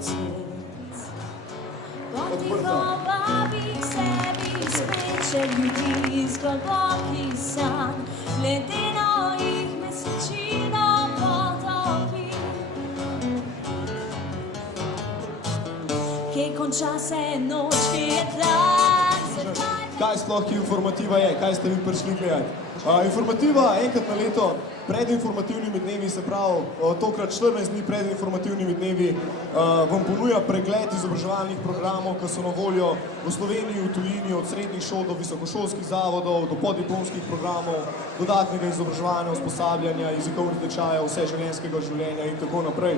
otec. Potihovavi k sebi speče ljudi z globokih sanj, ledeno jih mesečino potopi. Kje konča se noč, kje je dan, Kaj sploh informativa je? Kaj ste vi prišli gledati? Informativa enkrat na leto, pred informativnimi dnevi, se pravi, tokrat 14 dni pred informativnimi dnevi, vam ponuja pregled izobraževalnih programov, ki so na voljo v Sloveniji, v tujini, od srednjih šol do visokošolskih zavodov, do podiplomskih programov, dodatnega izobraževanja, usposabljanja, jezikovnih tečajev, vseživljenjskega življenja in tako naprej.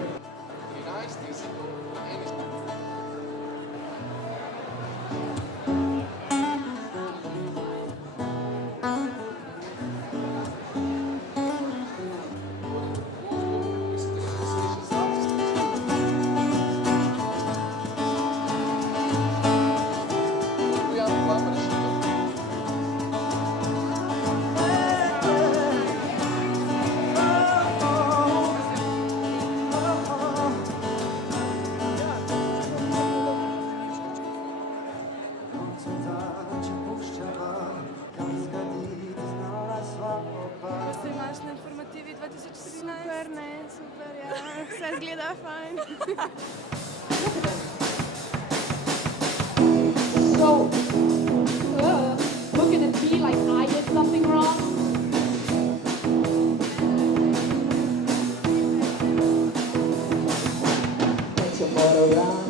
Super, ne, super, ja. Vse zgleda fajn. So, look at it be like I did something wrong. Takes a photo around.